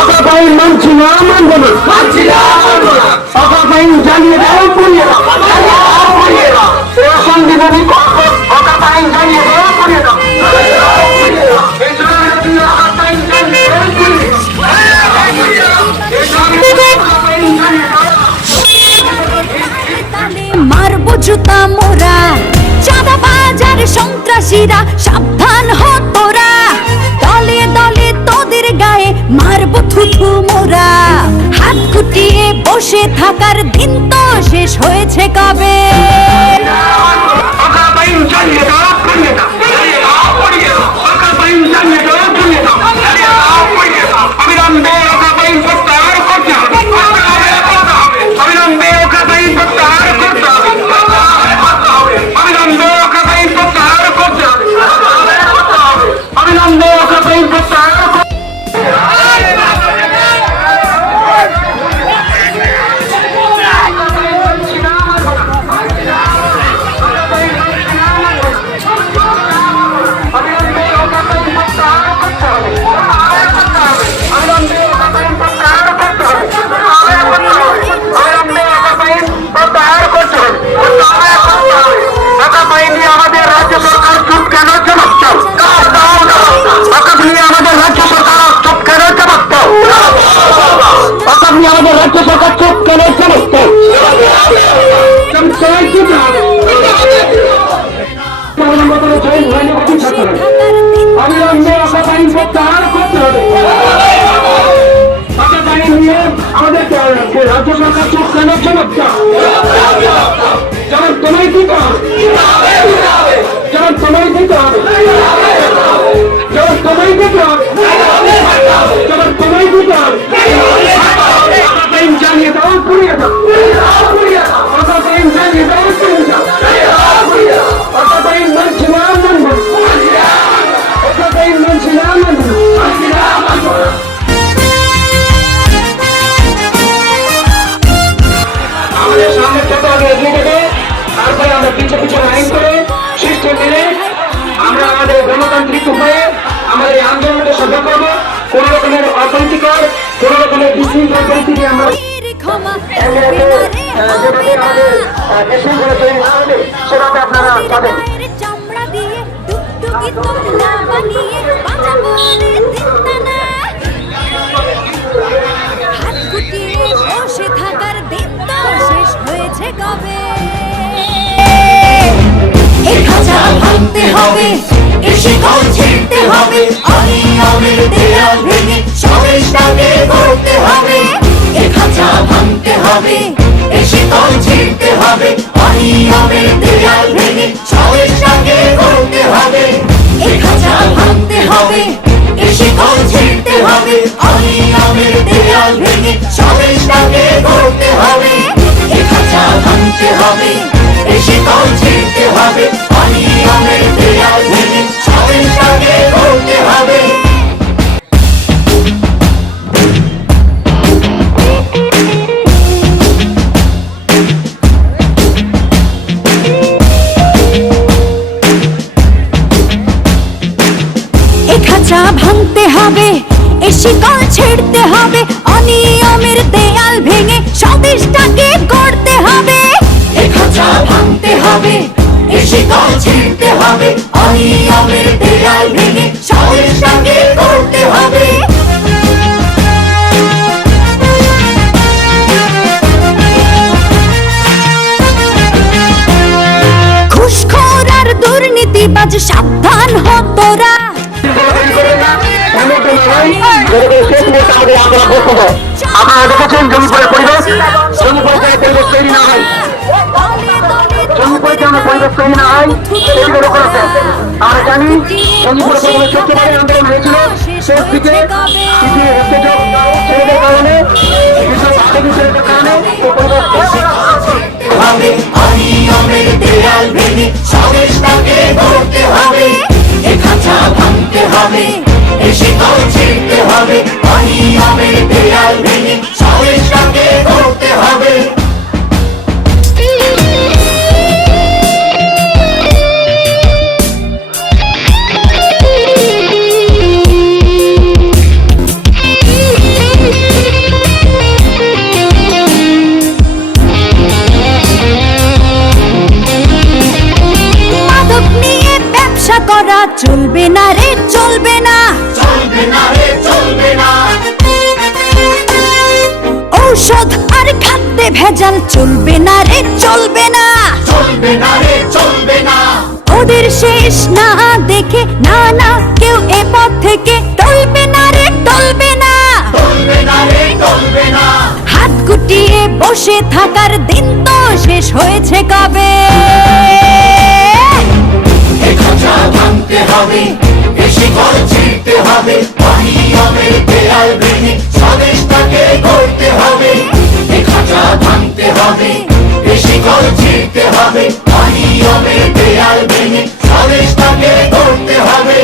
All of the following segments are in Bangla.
অকাপাই মানছি না, মানবো না, অকাপাই জানিয়ে দাও, পুড়িয়ে দাও, সংবিধানিক অকাপাই জানিয়ে দাও, পুড়িয়ে দাও। মারবো জুতা মোরা, চাঁদাবাজ আর সন্ত্রাসীরা সাবধান হ তোরা, দলে দলে তোদের গায়ে মারবো থুথু মোরা। হাত গুটিয়ে বসে থাকার দিন তো শেষ হয়েছে কবে। রাজ্য সরকার চোখ কেন চমৎকার, যেমন তোমায় দিতে হবে, যেমন তোমায় দিতে হবে, যেমন তোমায় দিতে হবে, যেমন তোমায় দিতে হবে। জানিয়ে দাও, পুড়িয়ে দাও, জানিয়ে দাও, পুড়িয়ে দাও। মানছি না, মানবো, মানছি না, মানবো। আমাদের সামনে কত আগে এগিয়ে যাবে, তারপরে আমরা পিছু পিছু লাইন করে সিস্টেম মেনে আমরা আমাদের গণতান্ত্রিক উপায়ে আমাদের এই আন্দোলনকে সফল করবো। কোন রকমের অপ্রীতিকর, কোন রকমের বিশৃঙ্খল পরিস্থিতি আমরা যেভাবে আমাদের দেশের ঘরে তৈরি না হবে সেভাবে আপনারা পাবেন। চামড়া দিয়ে টুকটুকি তোমরা বানিয়ে বাঁচাবো রে দিনদানা। হাত গুটিয়ে বসে থাকার দিন তো শেষ হয়েছে কবে। এ খাঁচা ভাঙতে হবে, এ শিকল ছিঁড়তে হবে, অনিয়মের দেয়াল ভেঙে সবেশটাকে গড়তে হবে। এ খাঁচা ভাঙতে হবে, এ শিকল ছিঁড়তে হবে, অনিয়মের দেয়াল ভেঙে সবেশটাকে গড়তে হবে। এ খাঁচা ভাঙতে হবে, এ শিকল ছিঁড়তে হবে, অনিয়মের দেয়াল ভেঙে সবেশটাকে গড়তে হবে। এ খাঁচা ভাঙতে হবে, এ শিকল ছিঁড়তে হবে, অনিয়মের দেয়াল ভেঙে সবেশটাকে গড়তে হবে। খাঁচা ভাঙতে হবে, এ শিকল ছিঁড়তে হবে, অনিয়মের দেয়াল ভেঙে স্বদেশটাকে গড়তে হবে। এ খাঁচা ভাঙতে হবে, এ শিকল ছিঁড়তে হবে, অনিয়মের দেয়াল ভেঙে স্বদেশটাকে গড়তে হবে। ঘুষখোর আর দুর্নীতিবাজ সাবধান হ তোরা। আপনারা দেখেছেন জমিপুরের পরিবেশ, জমিপুরের পরিবেশ তৈরি না হয়, জমিপুরে যেন পরিবেশ তৈরি না হয় সেদিকে লক্ষ্য রাখেন। আমরা জানি জমিপুরে প্রথমে সত্যবাদী আন্দোলন হয়েছিল, শেষ দিকে ছেলেদের কারণে ছেলেদের কারণে অনিয়মের দেয়াল ভেঙে স্বদেশটাকে গড়তে হবে। এ খাঁচা ভাঙতে হবে, এ শিকল ছিঁড়তে হবে, অনিয়মের দেয়াল ভেঙে স্বদেশটাকে গড়তে হবে। চলবে না রে চলবে না, চলবে না রে চলবে না, ঔষধ আর খাদ্যে ভেজাল চলবে না রে চলবে না, চলবে না রে চলবে না, ওদের শেষ না দেখে না না কেউ এ পথ থেকে টলবে না রে টলবে না, চলবে না রে চলবে না, হাত গুটিয়ে বসে থাকার দিন তো শেষ হয়েছে কবে। এ খাঁচা ভাঙতে হবে, এ শিকল ছিঁড়তে হবে, অনিয়মের দেয়াল ভেঙে স্বদেশটাকে গড়তে হবে। এ খাঁচা ভাঙতে হবে, এ শিকল ছিঁড়তে হবে, অনিয়মের দেয়াল ভেঙে স্বদেশটাকে গড়তে হবে।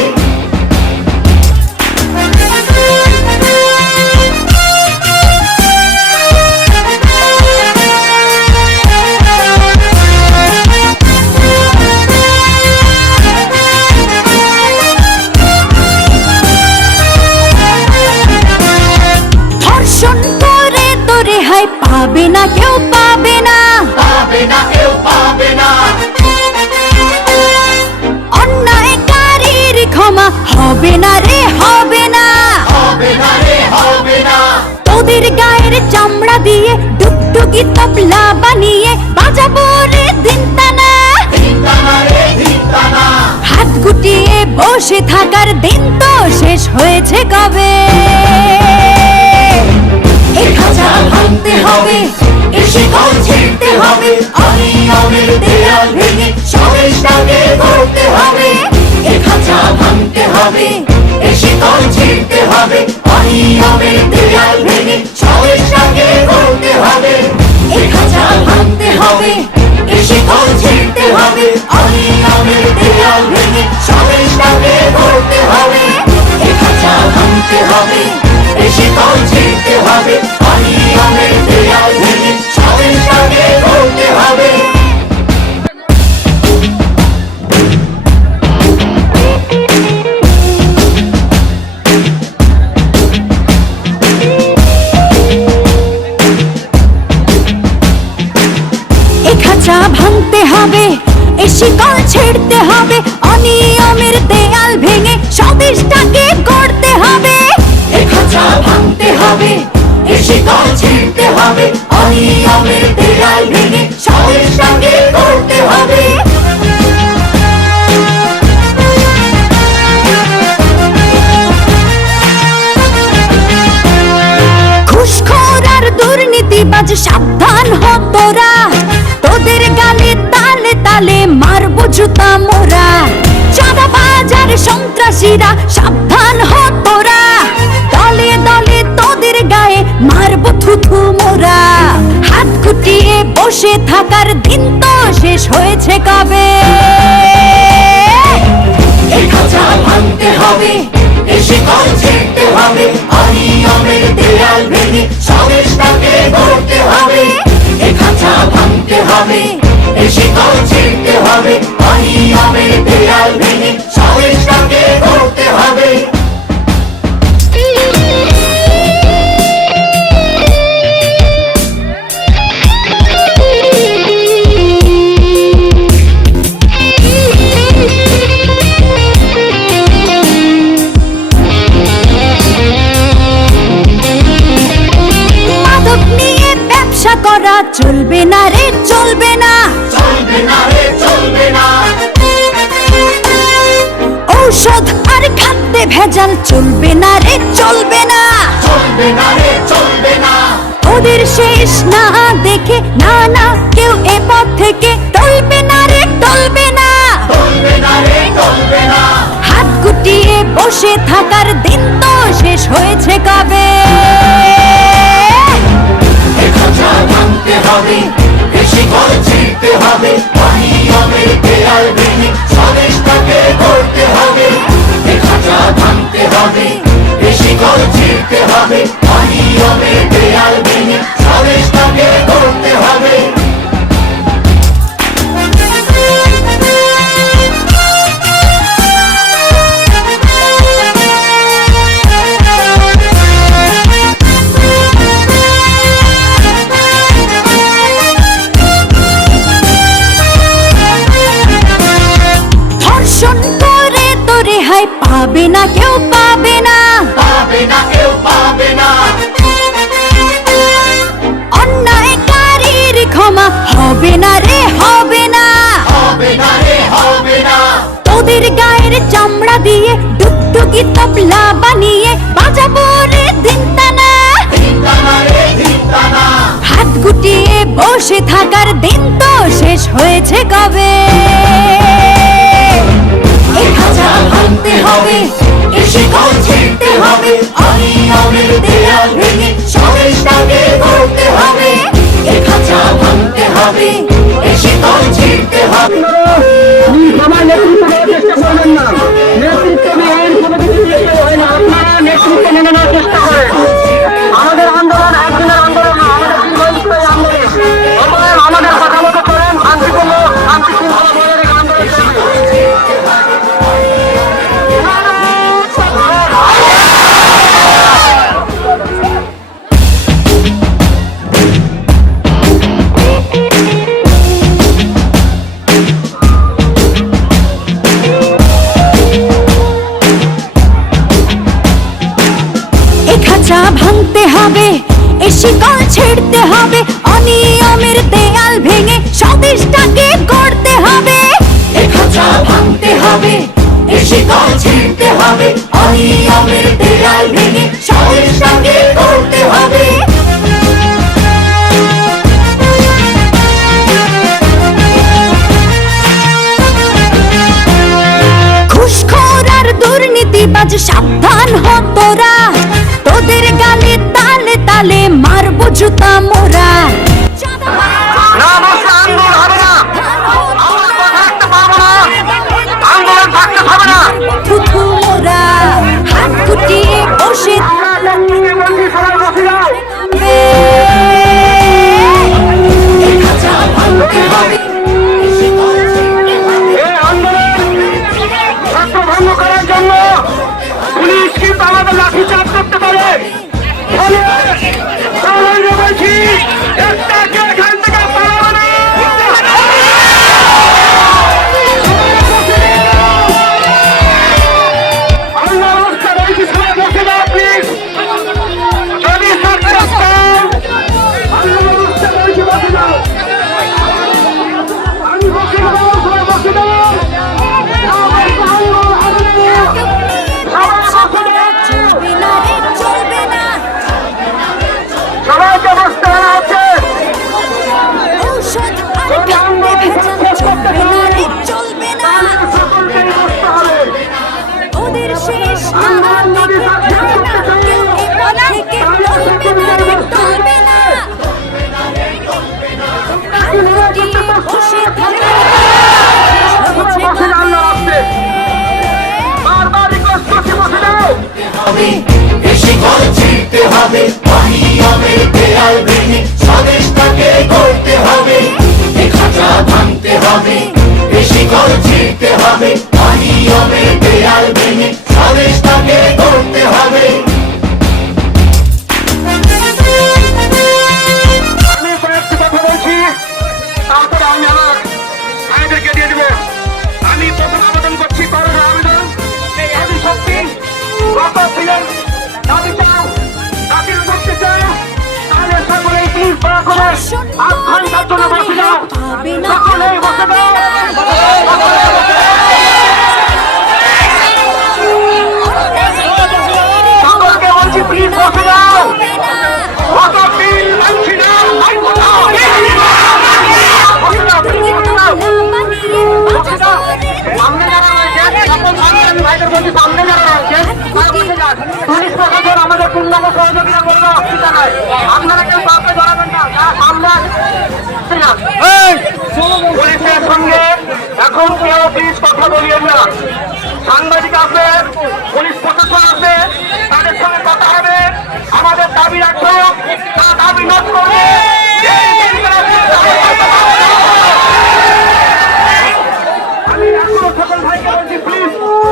ধর্ষণ করে তো রেহাই পাবে না কেউ পাবে না, পাবে না কেউ পাবে না, অন্যায়কারীর ক্ষমা হবে না রে হবে না, হবে না রে হবে না, তোদের গায়ের চামড়া দিয়ে ডুগডুগি তবলা বানিয়ে বাজাবো রে দিনটানা, ধিক্কানা রে ধিক্কানা, হাত গুটিয়ে বসে থাকার দিন তো শেষ হয়েছে কবে। এ খাঁচা ভাঙতে হবে, এ শিকল ছিঁড়তে হবে, অনিয়মের দেয়াল ভেঙে স্বদেশটাকে গড়তে হবে। এ খাঁচা ভাঙতে হবে, এ শিকল ছিঁড়তে হবে, অনিয়মের দেয়াল ভেঙে স্বদেশটাকে গড়তে হবে। এ খাঁচা ভাঙতে হবে, এ শিকল ছিঁড়তে হবে, অনিয়মের দেয়াল ভেঙে স্বদেশটাকে গড়তে হবে। এ খাঁচা ভাঙতে হবে, এ শিকল ছিঁড়তে হবে, অনিয়মের দেয়াল ভেঙে স্বদেশটাকে গড়তে হবে। এ খাঁচা ভাঙতে হবে, এ শিকল ছেড়তে হবে, অনিয়মের দেয়াল ভেঙে স্বদেশটাকে গড়তে হবে। এ খাঁচা ভাঙতে হবে, এ শিকল ছিঁড়তে হবে, অনিয়মের দেয়াল ভেঙে স্বদেশটাকে গড়তে হবে। ঘুষখোর আর দুর্নীতিবাজ সাবধান হ তোরা, তোদের গালে তালে তালে মারবো জুতা মোরা, চাঁদাবাজ আর সন্ত্রাসীরা সাবধান হ তোরা, দলে দলে তোদের গায়ে মারবো থুথু মোরা, হাত গুটিয়ে বসে থাকার দিন তো শেষ হয়েছে কবে। এ খাঁচা ভাঙতে হবে, এ শিকল ছিঁড়তে হবে, অনিয়মের দেয়াল ভেঙে স্বদেশটাকে গড়তে হবে। এ খাঁচা ভাঙতে হবে, এ শিকল ছিঁড়তে হবে, অনিয়মের দেয়াল ভেঙে স্বদেশটাকে গড়তে হবে। মাদক নিয়ে ব্যবসা করা চলবে না রে চলবে না, চলবে না রে চলবে না, ঔষধ আর খাদ্যে ভেজাল চলবে না রে চলবে না, চলবে না রে চলবে না, ওদের শেষ না দেখে না না কেউ এ পথ থেকে টলবে না রে টলবে না, চলবে না রে চলবে না, হাত গুটিয়ে বসে থাকার দিন তো শেষ হয়েছে কবে। এ খাঁচা ভাঙতে হবে, এ শিকল ছিঁড়তে হবে, অনিয়মের দেয়াল ভেঙে স্বদেশটাকে গড়তে হবে। এ খাঁচা ভাঙতে হবে, এ শিকল ছিঁড়তে হবে, অনিয়মের দেয়াল ভেঙে স্বদেশটাকে গড়তে হবে। পাবে না কেউ পাবে না, পাবে না কেউ পাবে না, অন্যায়কারীর ক্ষমা হবে না রে হবে না, হবে না রে হবে না, তোদের গায়ের চামড়া দিয়ে টুকটুকি তবলা বানিয়ে বাজাবো রে দিনতানা, ধিনতানা রে ধিনতানা, হাত গুটিয়ে বসে থাকার দিন তো শেষ হয়েছে কবে। এ খাঁচা ভাঙতে হবে, এ শিকল ছিঁড়তে হবে, অনিয়মের দেয়াল ভেঙে স্বদেশটাকে গড়তে হবে, এ খাঁচা ভাঙতে হবে, এ শিকল ছিঁড়তে হবে। সবাই নেতৃত্ব দেওয়ার চেষ্টা করবেন না, নেতৃত্ব বিহীন কোনো কিছু চেষ্টা হয় না, আপনারা নেতৃত্ব মেনে নেওয়ার চেষ্টা করেন। আমাদের আন্দোলন একদিনের আন্দোলন না, আমাদের দীর্ঘস্থায়ী আন্দোলন। আপনারা আমাদের কথা মতো করেন, শান্তি শৃঙ্খলা বজায় রেখে আন্দোলন করবেন। এ খাঁচা ভাঙতে হবে, এ শিকল ছিঁড়তে হবে, অনিয়মের দেয়াল ভেঙে স্বদেশটাকে গড়তে হবে। এ খাঁচা ভাঙতে হবে, এ শিকল ছিঁড়তে হবে, অনিয়মের দেয়াল ভেঙে স্বদেশটাকে গড়তে হবে। ঘুষখোর আর দুর্নীতিবাজ সাবধান হ তোরা, তোদের গালে তালে তালে মারবো জুতা মোরা। না বসলে আন্দোলন হবে না, আমরা কথা রাখতে পারবো না, আন্দোলন থাকতে হবে না। থুথু মোরা, হাত গুটিয়ে বসে সবাই বসে যাও। থাকবে। এ খাঁচা ভাঙতে হবে, এ শিকল ছিঁড়তে হবে, এই আন্দোলন ছাত্র ভঙ্গ করার জন্য পুলিশ কিন্তু আমাদের লাঠিচার্জ করতে পারে। ফলে আমরা বলছি একটা কেউ এখান থেকে পালাবে না। আল্লাহ রাস্তা রয়েছে, সবাই বসে যাও প্লিজ। যদি সাকসেস পান, আল্লাহ রাস্তা রয়েছে, বসে যাও। আমি বসে যাবো, সবাই বসে যাও। আমার আন্দোলন হবে না। সবাই বসে যাও। চলবে না রে চলবে না, সবাইকে বসতে হবে হচ্ছে। ঔষধ আর কান্দে ভেজাল চলবে না রে চলবে না, সকলকেই বসতে হবে। ওদের শেষ না হলে না না কেউ এ পথ থেকে টলবে না রে টলবে না। হাত গুটিয়ে বসে থাকা সবাই বসে যাও, আল্লাহ রাস্তে। বারবার রিকোয়েস্ট করছি, বসে যাও। হবে, এ শিকল ছিঁড়তে হবে, অনিয়মের দেয়াল ভেঙে স্বদেশটাকে গড়তে হবে, এ খাঁচা ভাঙতে হবে, এ শিকল ছিঁড়তে হবে, অনিয়মের দেয়াল ভেঙে স্বদেশটাকে গড়তে হবে। আমি কয়েকটি কথা বলছি, তারপরে আমি আমার ভাইদেরকে দিয়ে দিব। আমি প্রথম আবেদন করছি, করোনা আবেদন। এই আদি শক্তি গত ছিলেন দাবি চাও, দাবির করতে চাও, তাহলে সকলেই প্লিজ দয়া করে 8 ঘন্টার জন্য বসে যাও। সকলেই বসে যাও। সকলকে বলছি প্লিজ বসে যাও। কত বিল মানছি না, মানবো না। বসে যাও, please বসে যাও। বসে যাও। সামনে যারা রয়েছেন, সকল সাংবাদিক ভাইদের বলছি, সামনে যারা রয়েছেন, তারা বসে যান। পুলিশ প্রশাসন আমাদের পূর্ণাঙ্গ সহযোগিতা করবে, অসুবিধা নাই। আপনারা কেউ কাউকে জড়াবেন না, যারা সামনে আছে, বসে যান। পুলিশের সঙ্গে এখন কেউ প্লিজ কথা বলিয়েন না। সাংবাদিক আছে, পুলিশ প্রশাসন আছে, তাদের সঙ্গে কথা হবে। আমাদের দাবি রাখবো, তা দাবি নোট করবে। আমি এখনো সকল ভাইকে বলছি, প্লিজ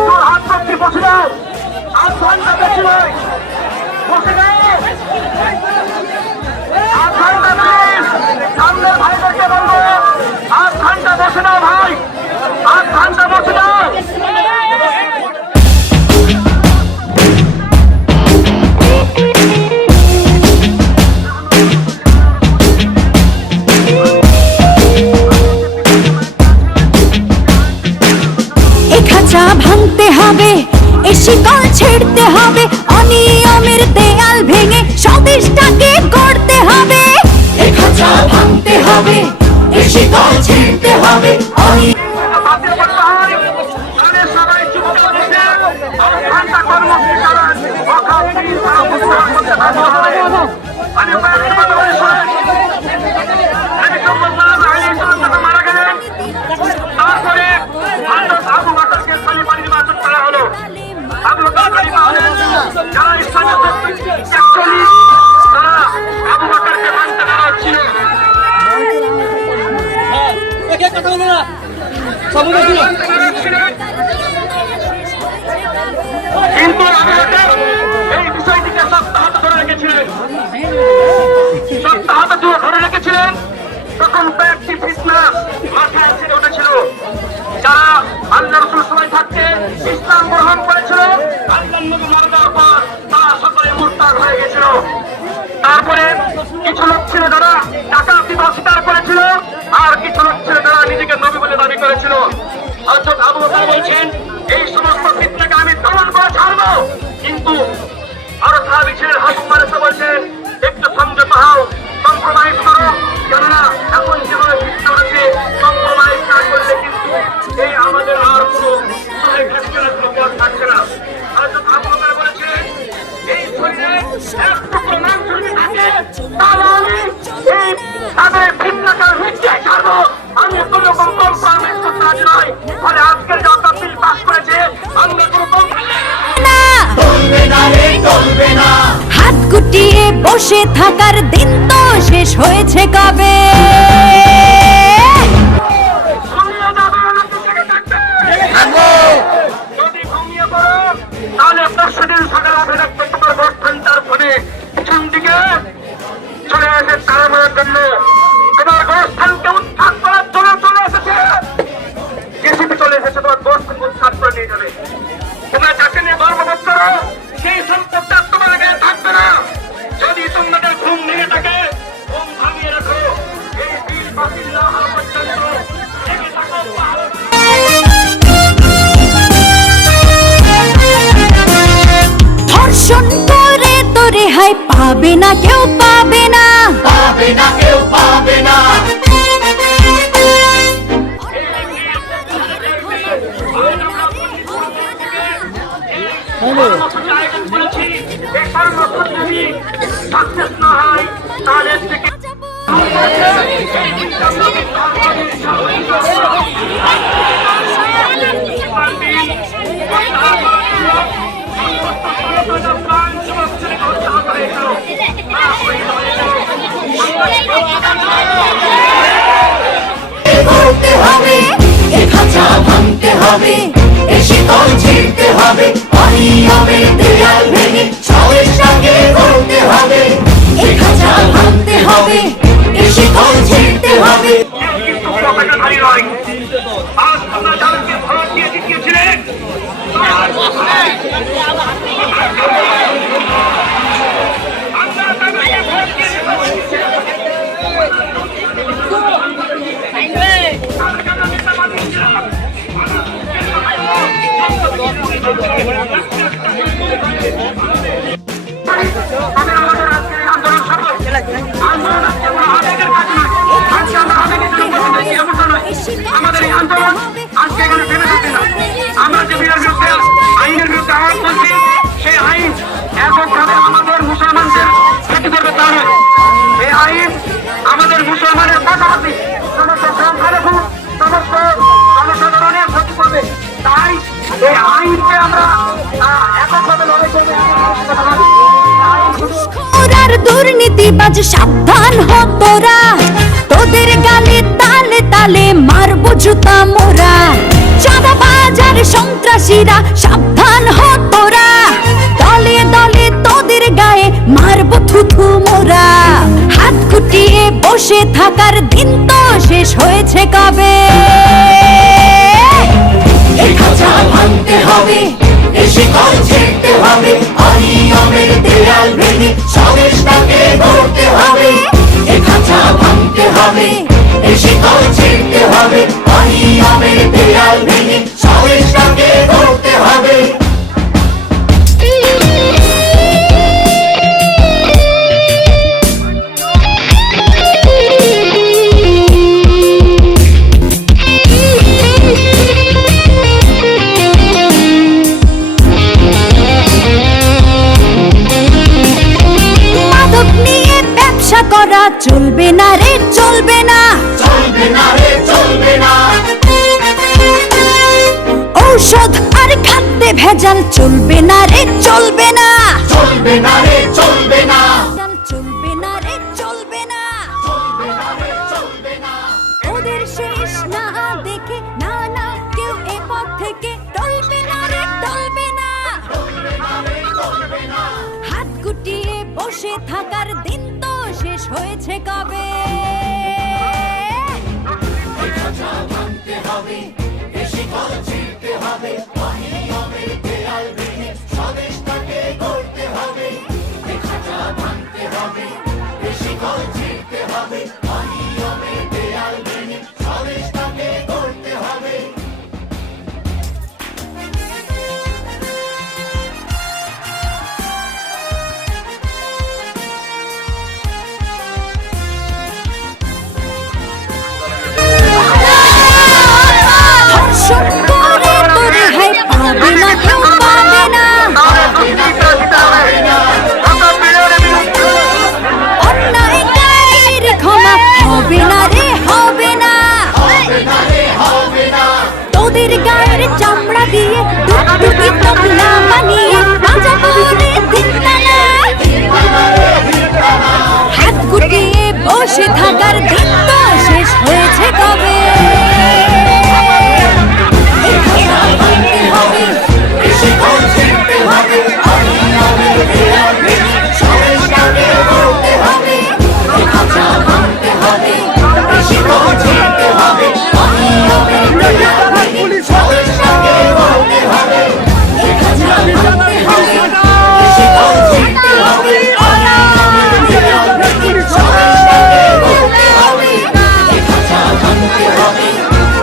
তোর হাত পাচ্ছি, বসে যাও। 8 ঘন্টা বেশি নয়, বসে যাও। 8 ঘন্টা প্লিজ। সামনের ভাইদেরকে বলবো শিকল ছিঁড়তে হবে, অনিয়মের দেয়াল ভেঙে স্বদেশটাকে গড়তে হবে। এ খাঁচা ভাঙতে হবে, এ শিকল ছিঁড়তে হবে, তারপরে আবু বকরকে খলিফা নির্বাচন করা হলো। আবু বকর খলিফা হলেন। যারা ইসলামের তারা আবু বকরকে মানতে নারাজ ছিল। কিন্তু আবু বকর এই বিষয়টিকে সপ্তাহত ধরে রেখেছিলেন। সপ্তাহত ধরে রেখেছিলেন। তখন কয়েকটি ফিতনা মাথায় ছেড়ে উঠেছিল। যারা আল্লাহ রাসূল সময় থাকতে ইসলাম গ্রহণ করেছিল, আল্লাহর নবী মারা যাওয়ার পর তারা সকলে মুরতাদ হয়ে গেছিল। তারপরে কিছু লোক ছিল যারা ডাকাতি স্বীকার করেছিল, আর কিছু লোক ছিল যারা নিজেকে নবী বলে দাবি করেছিল। হযরত আবু বকর বলছেন, এই সমস্ত ফিতনাকে আমি দমন করে ছাড়বো। কিন্তু আরো সাহাবী ছিলেন, হযরত উমর বলছেন, একটু সংযত হও, কম্প্রোমাইজ করো, কেননা এখন যেভাবে ফিতনা হচ্ছে, কম্প্রোমাইজ না করলে কিন্তু এই আমাদের আর কোনো পথ থাকছে না। হযরত আবু বকর বলেছিলেন, এই শরীরে এক টুকরো মাংস যদি থাকে, তাহলে আমি এই তাদের ফিতনাকে মিটিয়ে ছাড়বো। আমি কোনো রকম কম্প্রোমাইজ করতে রাজি নই। ফলে আজকের যে বিল পাস করেছে, আমরা কোনো হাত গুটিয়ে বসে থাকার দিন তো শেষ হয়েছে কবে। যদি ঘুমিয়ে পড়ো তাহলে পরশুদিন সকালে আমি দেখতে তোমার ঘন্টার ফোনে পিছন দিকে চলে এসে তারা মারার জন্য তোমার গোরস্থানকে উৎখাত করার জন্য চলে এসেছে। জেসিপি চলে এসেছে তোমার গোরস্থানকে উৎখাত করে নিয়ে যাবে। তোমরা যাকে নিয়ে গর্ববোধ করো, সেই সম্পদটা তোমার গায়ে থাকবে না। যদি তোমাদের ঘুম ভেঙে থাকে, ঘুম ভাঙিয়ে রাখো। এই বিল বাতিল না হওয়া পর্যন্ত জেগে থাকো। ধর্ষণ করে তো রেহাই পাবে না কেউ, পাবে না, পাবে না কেউ, পাবে না। আয়োজন করেছি, এই কর্মসূচি যদি সাকসেস না হয় তাহলে থেকে করতে হবে, এ খাঁচা ভাঙতে হবে, এ শিকল ছিঁড়তে হবে, অনিয়মের দেয়াল ভেঙে স্বদেশটাকে গড়তে হবে। এ খাঁচা ভাঙতে হবে, এ শিকল ছিঁড়তে হবে। কিন্তু পতাকাধারী নয়। আজ তোমরা যাদেরকে ভোট দিয়ে জিতিয়েছিলেন, আমরা তাদেরকে ভোট দিয়ে আমাদের আজকের আন্দোলন সফল। আন্দোলন আজকে কোনো আবেগের কাজ নয়। আজকে আমরা আবেগের জন্য বসে থাকি এমনটা নয়। আমাদের এই আন্দোলন আজকে এখানে থেমে থাকবে না। আমরা যে বিয়ের বিরুদ্ধে আইনের বিরুদ্ধে আওয়াজ করছি, সেই আইন এককভাবে আমাদের মুসলমানদের ক্ষতি করবে তা নয়। এই আইন আমাদের মুসলমানের পাশাপাশি সমস্ত সংখ্যালঘু, সমস্ত জনসাধারণের ক্ষতি করবে। তাই এই আইনকে আমরা এককভাবে লড়াই করবে। ওরার দুর্নীতিবাজ সাবধান হ তোরা, তোদের গালে তালে তালে মারবো জুতা মোরা। চাঁদাবাজ আর সন্ত্রাসীরা সাবধান হ তোরা, দলে দলে তোদের গায়ে মারবো থুথু মোরা। হাত গুটিয়ে বসে থাকার দিন তো শেষ হয়েছে কবে। এ খাঁচা ভাঙতে হবে, এ শিকল ছিঁড়তে হবে, অনিয়মের দেয়াল ভেঙে স্বদেশটাকে গড়তে হবে। এ খাঁচা ভাঙতে হবে, এ শিকল ছিঁড়তে হবে, অনিয়মের দেয়াল ভেঙে স্বদেশটাকে গড়তে হবে। চলবে না রে চলবে না, চলবে না রে চলবে না, ঔষধ আর খাদ্যে ভেজাল চলবে না রে চলবে না, চলবে না রে চলবে না, চলবে না রে চলবে না, চলবে না রে চলবে না, ওদের শেষ না দেখে না না কেউ এ পথ থেকে টলবে না রে টলবে না, হাত গুটিয়ে বসে থাকার দিন তো শেষ হয়েছে কবে। খাঁচা ভাঙতে হবে, এ শিকল ছিঁড়তে হবে, অনিয়মের দেয়াল ভেঙে স্বদেশটাকে গড়তে হবে। এ খাঁচা ভাঙতে হবে, এ শিকল ছিঁড়তে হবে, অনিয়মের দেয়াল ভেঙে স্বদেশটাকে গড়তে হবে। ধর্ষণ করে তোর রেহাই পাবে না কেউ পাবে না, অন্যায়কারীর ক্ষমা হবে না রে হবে না, তোদের গায়ের চামড়া দিয়ে টুকটুকি তবলা বানিয়ে বাজাবো রে ধিক্কানা, হাত গুটিয়ে বসে থাকার দিন তো শেষ হয়েছে কবে। এ খাঁচা ভাঙতে হবে, এ শিকল ছিঁড়তে হবে, অনিয়মের দেয়াল ভেঙে স্বদেশটাকে গড়তে হবে। এ খাঁচা ভাঙতে হবে, এ শিকল ছিঁড়তে হবে, অনিয়মের দেয়াল ভেঙে স্বদেশটাকে গড়তে হবে। এ খাঁচা ভাঙতে হবে, এ শিকল ছিঁড়তে হবে, অনিয়মের দেয়াল ভেঙে স্বদেশটাকে গড়তে হবে। এ খাঁচা ভাঙতে হবে,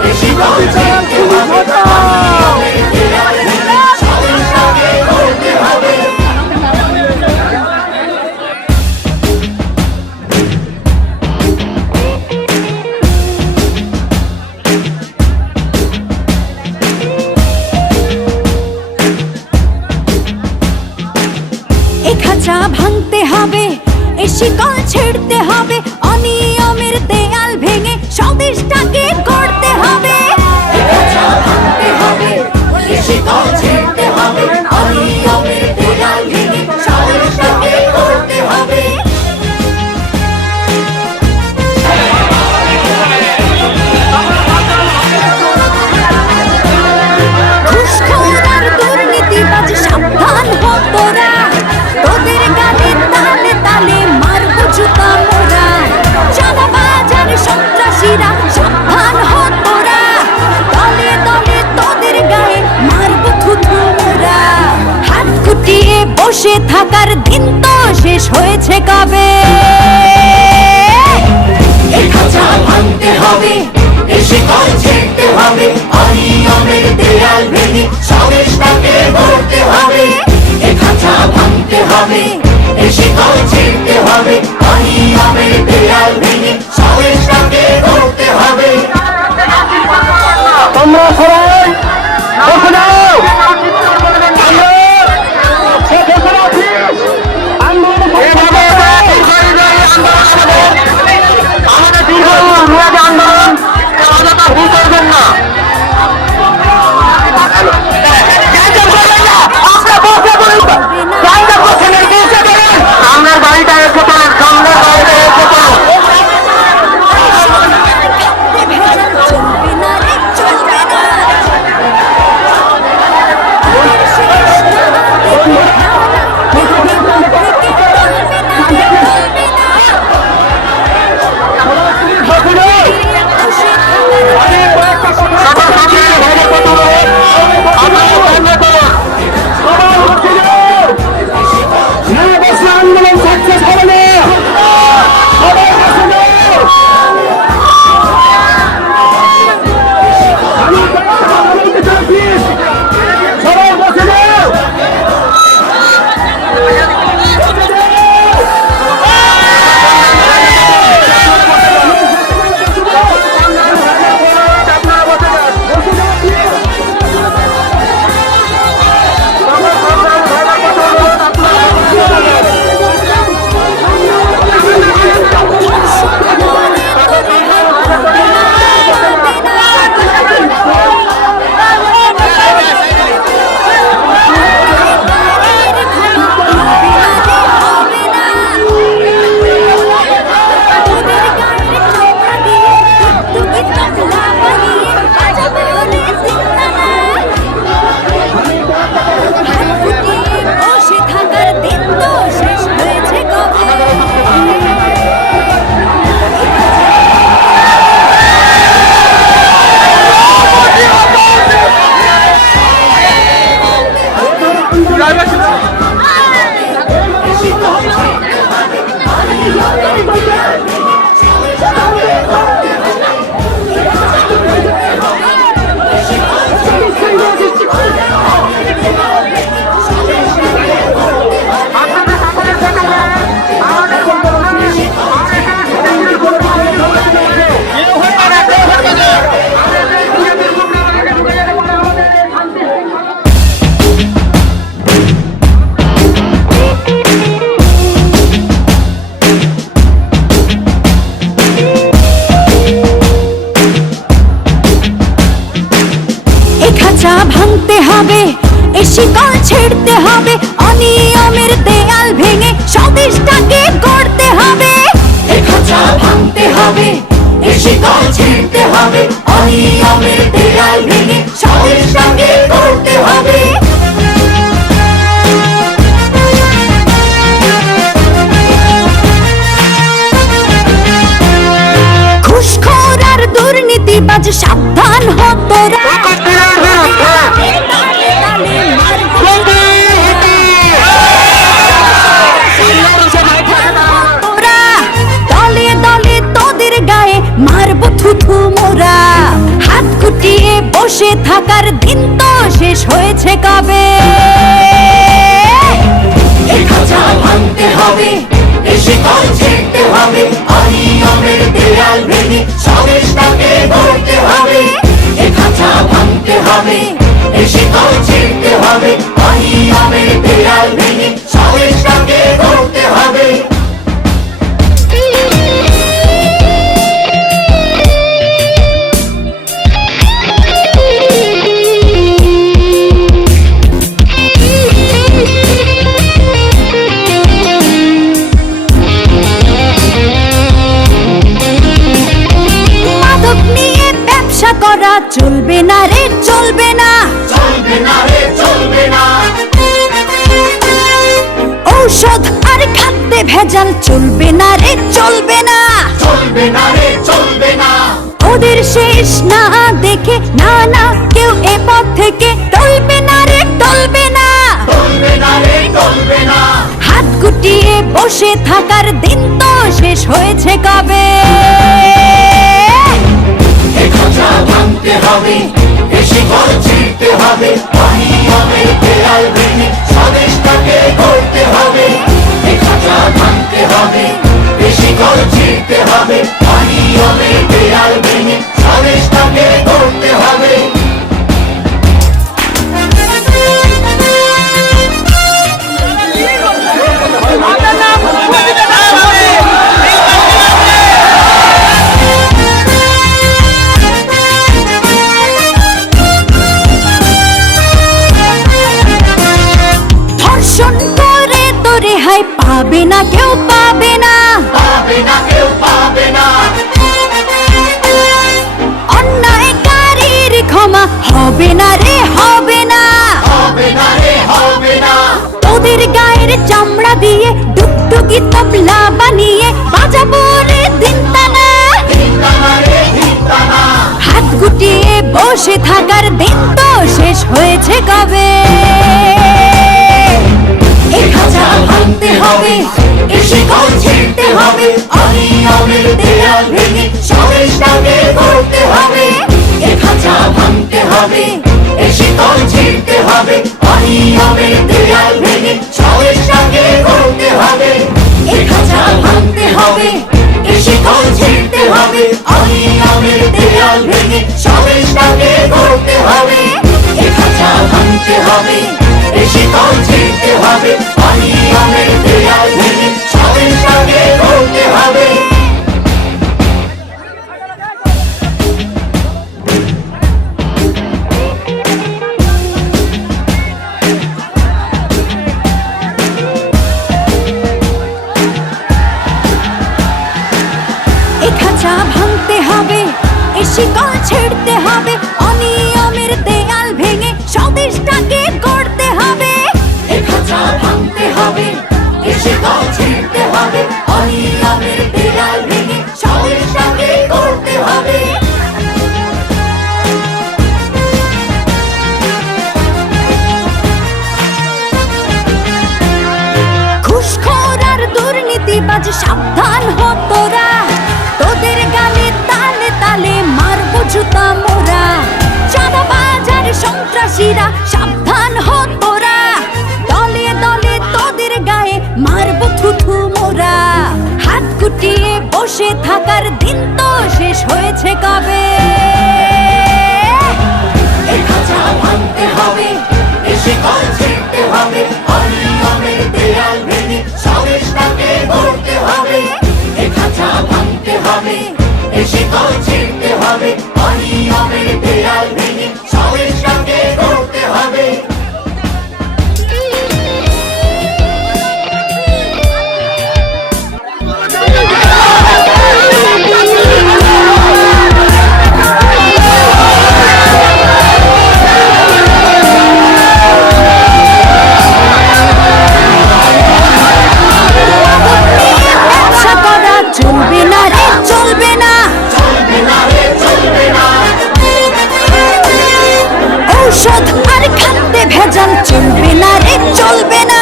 এ শিকল ছিঁড়তে হবে, অনিয়মের দেয়াল ভেঙে স্বদেশটাকে গড়তে হবে। এ খাঁচা ভাঙতে হবে, এ শিকল ছেড়তে হবে, অনিয়মের দেয়াল ভেঙে স্বদেশটাকে গড়তে হবে। এ খাঁচা ভাঙতে হবে, এ শিকল ছিঁড়তে হবে, অনিয়মের দেয়াল ভেঙে স্বদেশটাকে গড়তে হবে। ঘুষখোর আর দুর্নীতিবাজ সাবধান হ তোরা, তোদের গানে তালে তালে মারবো জুতা মোরা, চাঁদাবাজ আর সন্ত্রাসীরা সাবধান হ তোরা, দলে দলে তোদের গায়ে মারবো থুথু মোরা, হাত গুটিয়ে বসে থাকার দিন তো শেষ হয়েছে কবে। এ খাঁচা ভাঙতে হবে, এ শিকল ছিঁড়তে হবে, অনিয়মের দেয়াল ভেঙে স্বদেশটাকে গড়তে হবে। এ খাঁচা ভাঙতে হবে, এ শিকল ছিঁড়তে হবে, অনিয়মের দেয়াল ভেঙে স্বদেশটাকে গড়তে হবে। তোমরা সবাই বসে যাও। আমাদের দীর্ঘ মেয়াদী আন্দোলন অযথা ভুল করবেন না। আপনার গাড়িটা এসে পড়েন, সামনের গাড়িটা এসে পড়েন। ভেজাল চলবে না রে চলবে না, হবে, এই শিকল ছিঁড়তে হবে, অনিয়মের দেয়াল ভেঙে স্বদেশটাকে গড়তে হবে। এ খাঁচা ভাঙতে হবে, এ শিকল ছিঁড়তে হবে, অনিয়মের দেয়াল ভেঙে স্বদেশটাকে গড়তে হবে। ঘুষখোর আর দুর্নীতিবাজ সাবধান হ তোরা, তোরা দলে দলে তোদের গায়ে মারবো থুথু মোরা। হাত গুটিয়ে বসে থাকার দিন তো শেষ হয়েছে কবে। এ খাঁচা ভাঙতে হবে, এ শিকল ছিঁড়তে হবে, অনিয়মের দেয়াল ভেঙে স্বদেশটাকে গড়তে হবে। এ খাঁচা ভাঙতে হবে, এ শিকল ছিঁড়তে হবে, অনিয়মের দেয়াল ভেঙে স্বদেশটাকে গড়তে হবে। মাদক নিয়ে ব্যবসা করা চলবে না রে, চলবে না। চলবে না রে, চলবে না। ঔষধ আর খাদ্যে ভেজাল চলবে না রে, চলবে না। চলবে না রে, চলবে না। ওদের শেষ না দেখে না না কেউ এ পথ থেকে টলবে না রে, টলবে না। চলবে না রে, চলবে না। হাত গুটিয়ে বসে থাকার দিন তো শেষ হয়েছে কবে। এ খাঁচা ভাঙতে হবে, এ শিকল ছিঁড়তে হবে, অনিয়মের দেয়াল ভেঙে স্বদেশটাকে গড়তে হবে। এ খাঁচা ভাঙতে হবে, এ শিকল ছিঁড়তে হবে, অনিয়মের দেয়াল ভেঙে স্বদেশটাকে গড়তে হবে। ধর্ষণ করে তো রেহাই পাবে না কেউ, পাবে না। পাবে না কেউ, পাবে না। অন্যায়কারীর ক্ষমা হবে না রে, হবে না। হবে না রে, হবে না। তোদের গায়ের চামড়া দিয়ে ডুগডুগি তবলা বানিয়ে বাজাবো রে দিনতানা। হিন্দানা রে, হিন্দানা। হাত গুটিয়ে বসে থাকার দিন তো শেষ হয়েছে কবে। এ খাঁচা ভাঙতে হবে, এ শিকল ছিঁড়তে হবে, অনিয়মের দেয়াল ভেঙে স্বদেশটাকে গড়তে হবে। এ খাঁচা ভাঙতে হবে, এ শিকল ছিঁড়তে হবে, অনিয়মের দেয়াল ভেঙে স্বদেশটাকে গড়তে হবে। এ খাঁচা ভাঙতে হবে, এ শিকল ছিঁড়তে হবে, অনিয়মের দেয়াল ভেঙে স্বদেশটাকে গড়তে হবে। এ খাঁচা ভাঙতে হবে, এ শিকল ছিঁড়তে হবে, অনিয়মের দেয়াল ভেঙে স্বদেশটাকে গড়তে হবে। এ খাঁচা ভাঙতে হবে, এ শিকল ছিঁড়তে হবে, অনিয়মের দেয়াল ভেঙে স্বদেশটাকে গড়তে হবে। এ খাঁচা ভাঙতে হবে, এ শিকল ছিঁড়তে হবে, অনিয়মের দেয়াল ভেঙে স্বদেশটাকে গড়তে হবে। ঘুষখোর আর দুর্নীতিবাজ সাবধান হ তোরা, তোদের গালে তালে তালে মারবো জুতা মোরা। চাঁদাবাজ আর সন্ত্রাসীরা সাবধান হ তোরা, দলে দলে তোদের গায়ে মারবো থুথু মোরা। হাত গুটিয়ে বসে থাকার দিন তো শেষ হয়েছে কবে। এ খাঁচা ভাঙতে হবে, এ শিকল ছিঁড়তে হবে, অনিয়মের দেয়াল ভেঙে স্বদেশটাকে গড়তে হবে। এ খাঁচা ভাঙতে হবে, এ শিকল ছিঁড়তে হবে, অনিয়মের দেয়াল ভেঙে স্বদেশটাকে গড়তে হবে। ভেজাল চলবে না রে চলবে না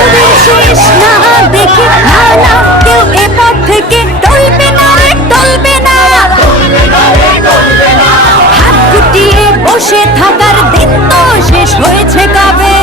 ওদের শেষ না দেখে না না কেউ এ পথ থেকে টলবে না রে টলবে না হাত গুটিয়ে বসে থাকার দিন তো শেষ হয়েছে কবে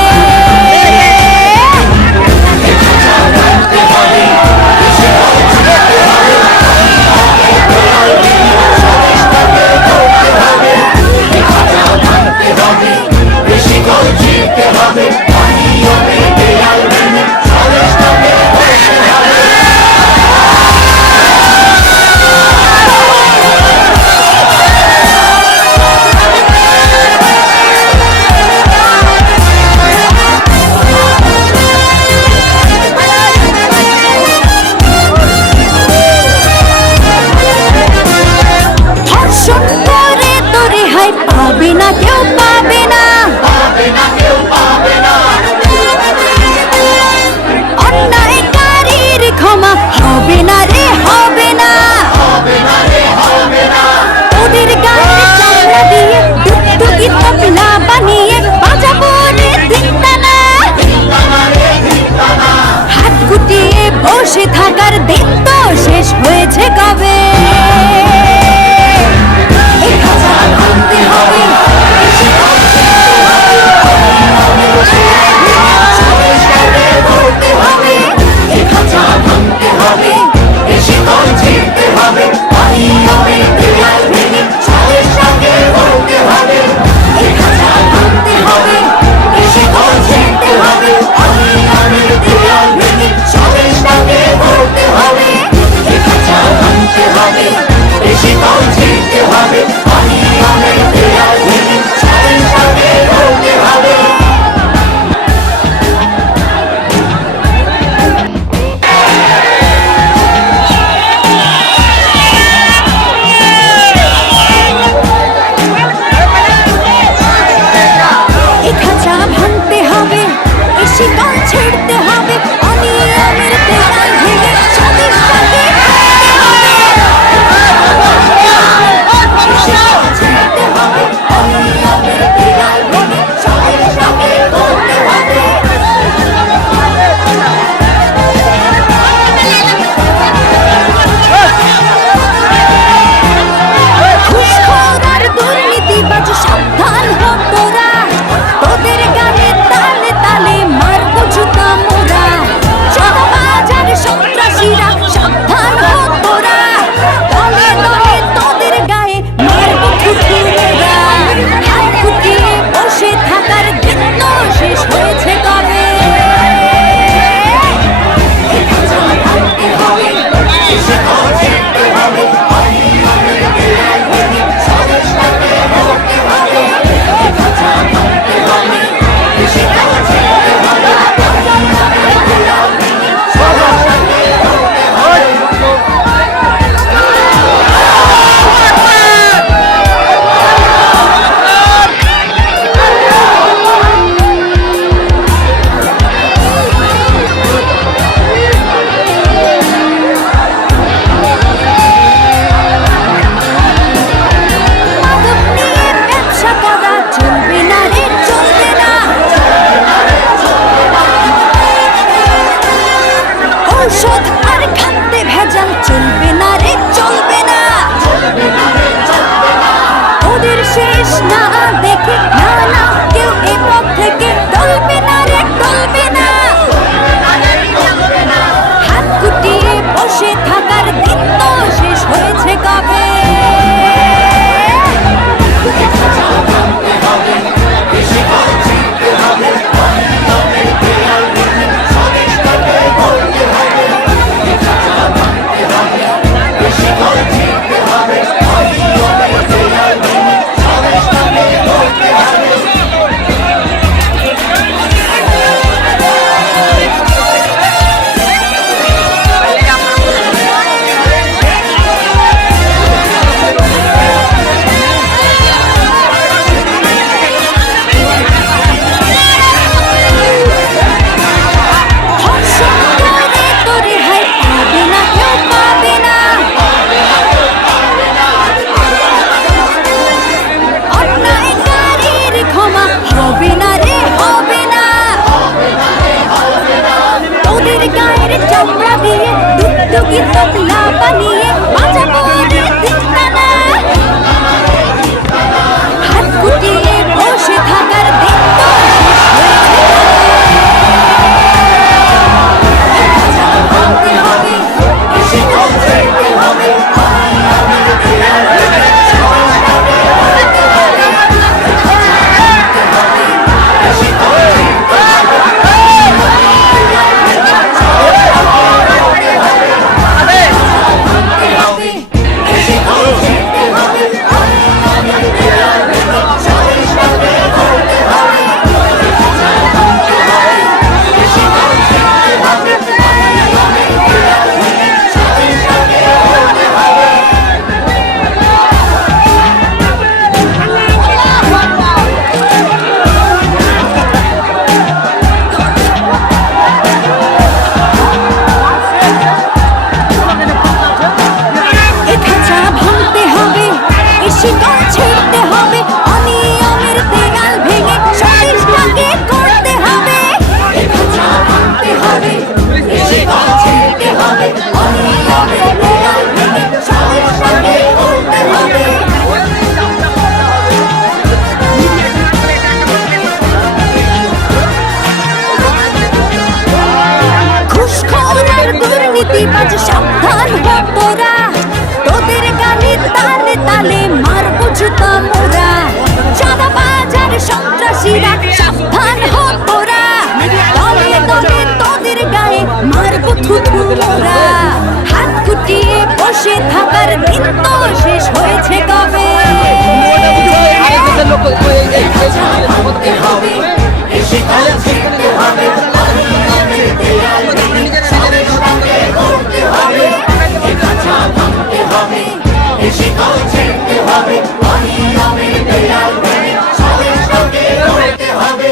এ শিকল ছিঁড়তে হবে, অনিয়মের দেয়াল ভেঙে স্বদেশটাকে গড়তে হবে।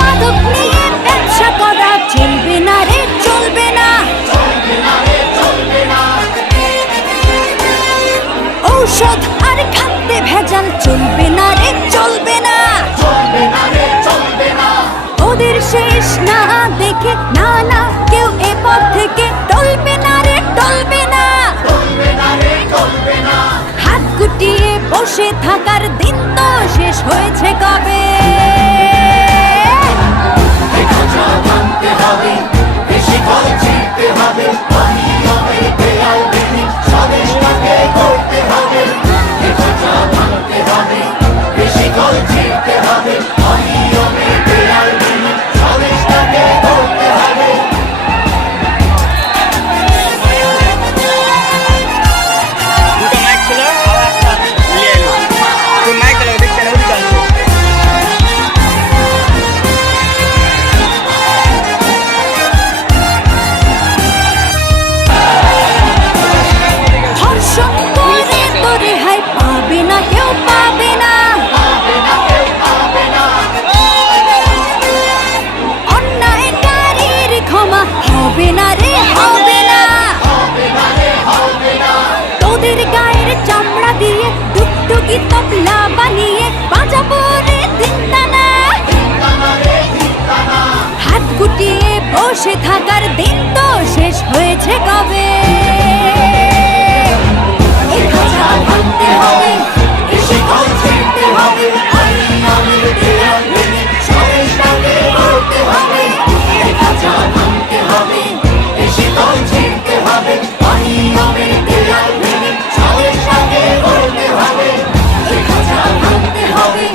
মাদক নিয়ে ব্যবসা করা চলবে না রে, চলবে না। ঔষধ আর খাদ্যে ভেজাল চলবে না রে, চলবে না। ওদের শেষ না দেখে না না কেউ এ পথ থেকে টলবে না রে, টলবে না। হাত গুটিয়ে বসে থাকার দিন তো শেষ হয়েছে কবে। এ খাঁচা ভাঙতে হবে, এ শিকল ছিঁড়তে হবে, অনিয়মের দেয়াল ভেঙে স্বদেশটাকে গড়তে হবে। এ খাঁচা ভাঙতে হবে, এ শিকল ছিঁড়তে হবে, অনিয়মের দেয়াল ভেঙে স্বদেশটাকে গড়তে হবে। দুটো মাইক ছিল আর একটা নিয়ে এলো তুই মাইক গুলো দেখতে না উল্টো আসছে ধর্ষণ করে তো রেহাই পাবে না কেউ, পাবে না। অন্যায়কারীর ক্ষমা হবে না রে, হবে না। তোদের গায়ের চামড়া দিয়ে টুকটুকি তবলা বানিয়ে বাজাবো রে দিনদানা। হাত গুটিয়ে বসে থাকার দিন তো শেষ হয়েছে কবে। এ খাঁচা ভাঙতে হবে, এ শিকল ছিঁড়তে হবে, অনিয়মের দেয়াল ভেঙে স্বদেশটাকে গড়তে হবে। এ খাঁচা ভাঙতে হবে, এ শিকল ছিঁড়তে হবে, অনিয়মের দেয়াল ভেঙে স্বদেশটাকে গড়তে হবে। এ খাঁচা ভাঙতে হবে,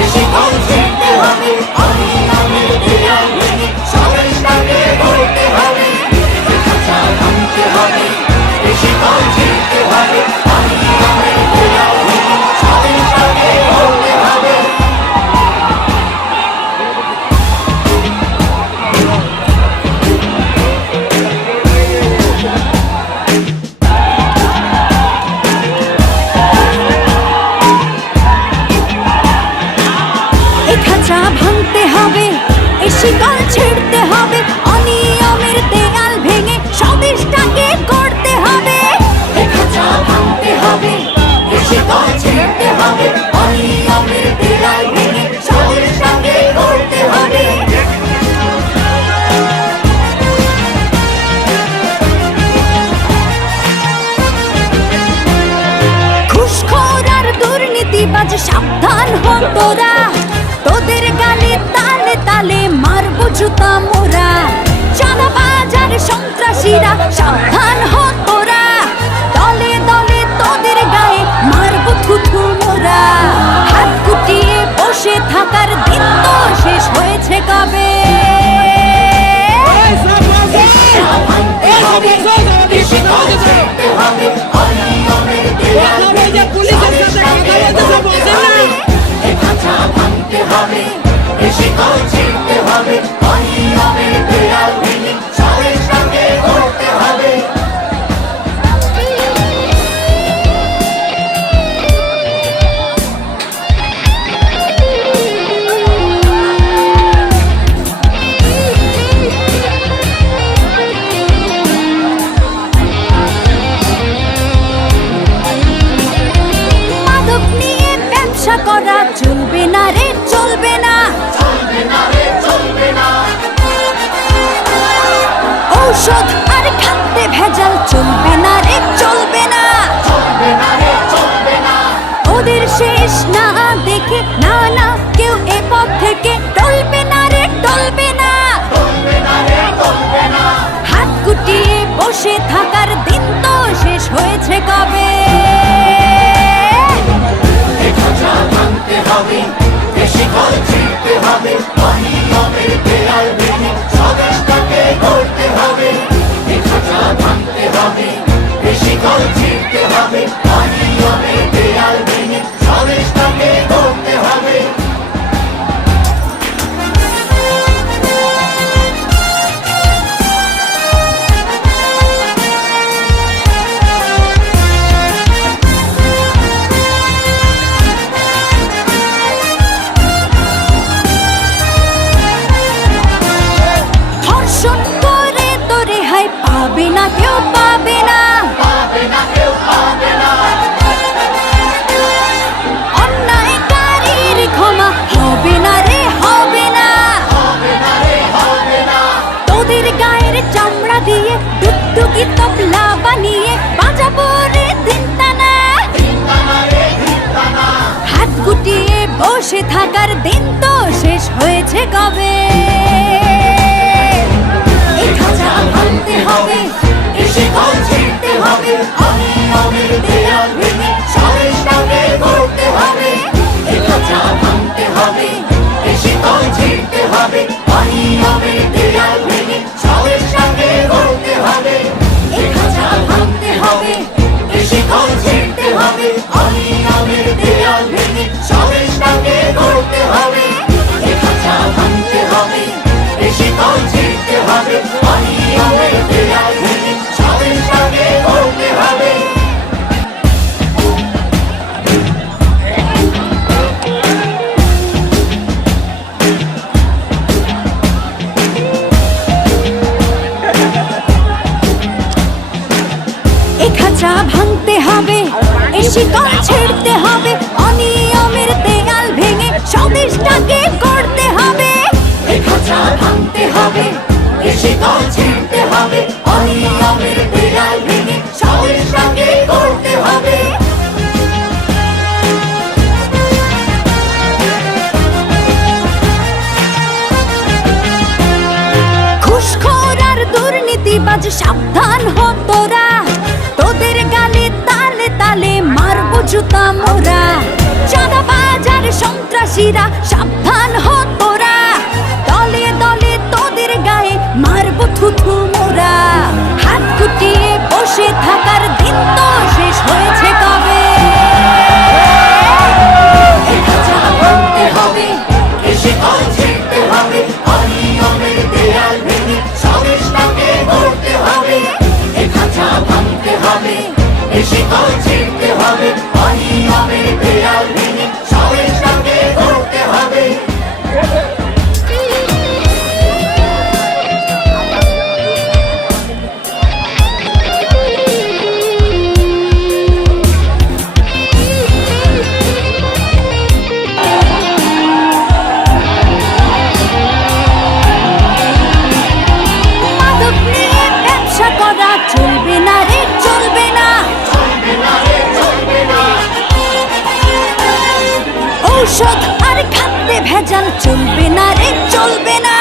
এ শিকল ছিঁড়তে হবে, অনিয়মের দেয়াল ভেঙে স্বদেশটাকে গড়তে হবে। এ খাঁচা ভাঙতে হবে, এ শিকল ছিঁড়তে হবে, অনিয়মের দেয়াল ভেঙে স্বদেশটাকে গড়তে হবে। এ খাঁচা ভাঙতে হবে, এ শিকল ছিঁড়তে হবে, অনিয়মের দেয়াল ভেঙে স্বদেশটাকে গড়তে হবে। এ খাঁচা ভাঙতে হবে, এ শিকল ছিঁড়তে হবে, অনিয়মের দেয়াল ভেঙে স্বদেশটাকে গড়তে হবে। ঘুষখোর আর দুর্নীতিবাজ সাবধান হ তোরা, তোদের গালে তালে তালে মারবো জুতা মোরা। চাঁদাবাজ আর সন্ত্রাসীরা সাবধান হ তোরা, দলে দলে তোদের গায়ে মারবো থুথু মোরা। হাত গুটিয়ে বসে থাকার দিন তো শেষ হয়েছে কবে। ভাঙতে হবে, এ শিকল ছিঁড়তে হবে, অনিয়মের দেয়াল ভেঙে স্বদেশটাকে গড়তে হবে। এ খাঁচা ভাঙতে হবে, এ শিকল ছিঁড়তে হবে, অনিয়মের দেয়াল ভেঙে স্বদেশটাকে গড়তে হবে। মাদক নিয়ে ব্যবসা করা চলবে না রে, চলবে না। ঔষধ আর খাদ্যে ভেজাল চলবে না রে, চলবে না। ওদের শেষ না দেখে না না কেউ এ পথ থেকে টলবে না রে, টলবে না। হাত গুটিয়ে বসে থাকার দিন তো শেষ হয়েছে কবে। এ খাঁচা ভাঙতে হবে, এ শিকল ছিঁড়তে হবে, অনিয়মের দেয়াল ভেঙে স্বদেশটাকে গড়তে হবে। এ খাঁচা তবলা বানিয়ে বাজাবো রে দিন টানা। হাত গুটিয়ে বসে থাকার দিন তো শেষ হয়েছে কবে। এ খাঁচা ভাঙতে হবে, এ শিকল ছিঁড়তে হবে, অনিয়মের দেয়াল ভেঙে সরেজটাকে গড়তে হবে। এ খাঁচা ভাঙতে হবে, এ শিকল ছিঁড়তে হবে, অনিয়মের দেয়াল ভেঙে সরেজটাকে গড়তে হবে। এ খাঁচা ভাঙতে হবে, এ শিকল ছিঁড়তে হবে, অনিয়মের দেয়াল ভেঙে সরেজটাকে গড়তে হবে। এ খাঁচা ভাঙতে হবে, এ শিকল ছিঁড়তে হবে, অনিয়মের দেয়াল ভেঙে সরেজটাকে গড়তে হবে। এ খাঁচা ভাঙতে হবে, এ শিকল ছিঁড়তে হবে, অনিয়মের দেয়াল ভেঙে স্বদেশটাকে করতে হবে। এ খাঁচা ভাঙতে হবে, এ শিকল ছিঁড়তে হবে, অনিয়মের দেয়াল ভেঙে স্বদেশটাকে করতে হবে। ঘুষখোর আর দুর্নীতিবাজ সাবধান হ তোরা, তোদের গালে তালে তালে মারবো জুতা মোরা। চাঁদাবাজ আর সন্ত্রাসীরা সাবধান হ তোরা, দলে দলে তোদের গায়ে মারবো থুথু মোরা। হাত গুটিয়ে বসে থাকার দিন তো শেষ হয়েছে কবে। এ খাঁচা ভাঙতে হবে, এ শিকল ছিঁড়তে হবে, অনিয়মের দেয়াল ভেঙে স্বদেশটাকে গড়তে হবে। এ খাঁচা ভাঙতে হবে, এ শিকল ছিঁড়তে হবে, অনিয়মের দেয়াল ভেঙে স্বদেশটাকে গড়তে হবে। মাদক নিয়ে ব্যবসা করা চলবে না রে, চলবে না। ঔষধ আর খাদ্যে ভেজাল চলবে না রে, চলবে না।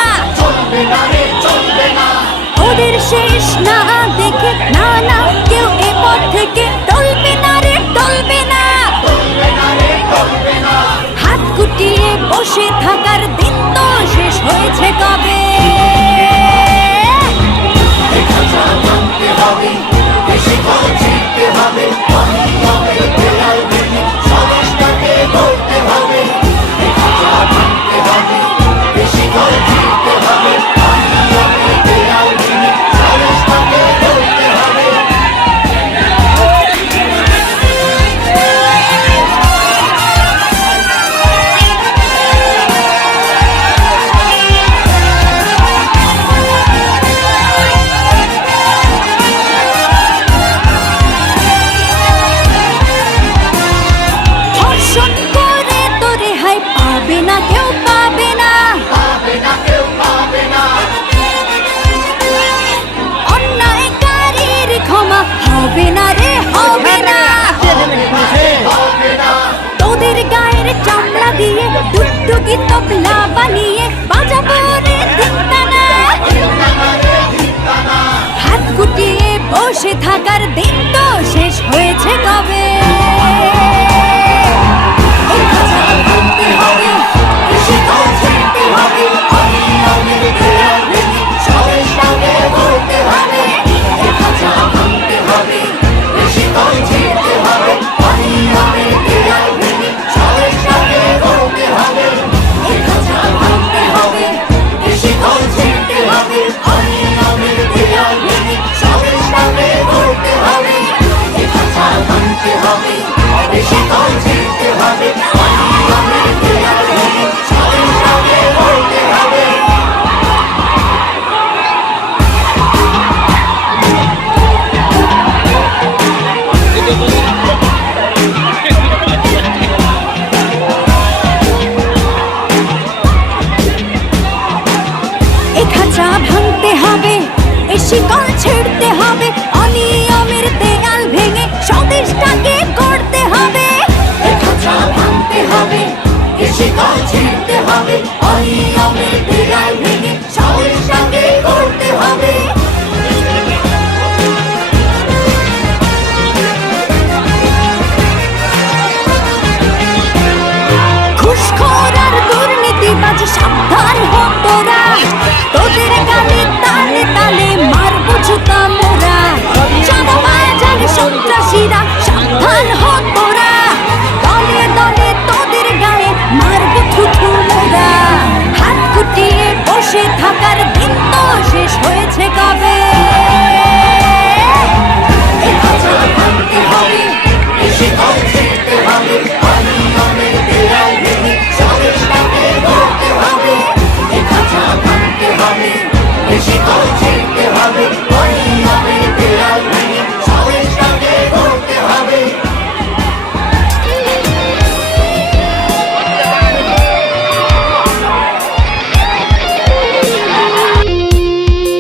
ওদের শেষ না দেখে না না কেউ এ পথ থেকে টলবে না রে, টলবে না। হাত গুটিয়ে বসে থাকার দিন তো শেষ হয়েছে কবে। এ খাঁচা ভাঙতে হবে, এ শিকল ছিঁড়তে হবে, অনিয়মের দেয়াল ভেঙে স্বদেশটাকে গড়তে হবে। এ খাঁচা ভাঙতে হবে, এ শিকল ছিঁড়তে হবে, অনিয়মের দেয়াল ভেঙে স্বদেশটাকে গড়তে হবে। ধর্ষণ করে তো রেহাই পাবে না কেউ, পাবে না। অন্যায়কারীর ক্ষমা হবে না রে, হবে না। তোদের গায়ের চামড়া দিয়ে টুকটুকি তবলা বানিয়ে বাজাবো রে দিন টানা। হাত গুটিয়ে বসে থাকার দিন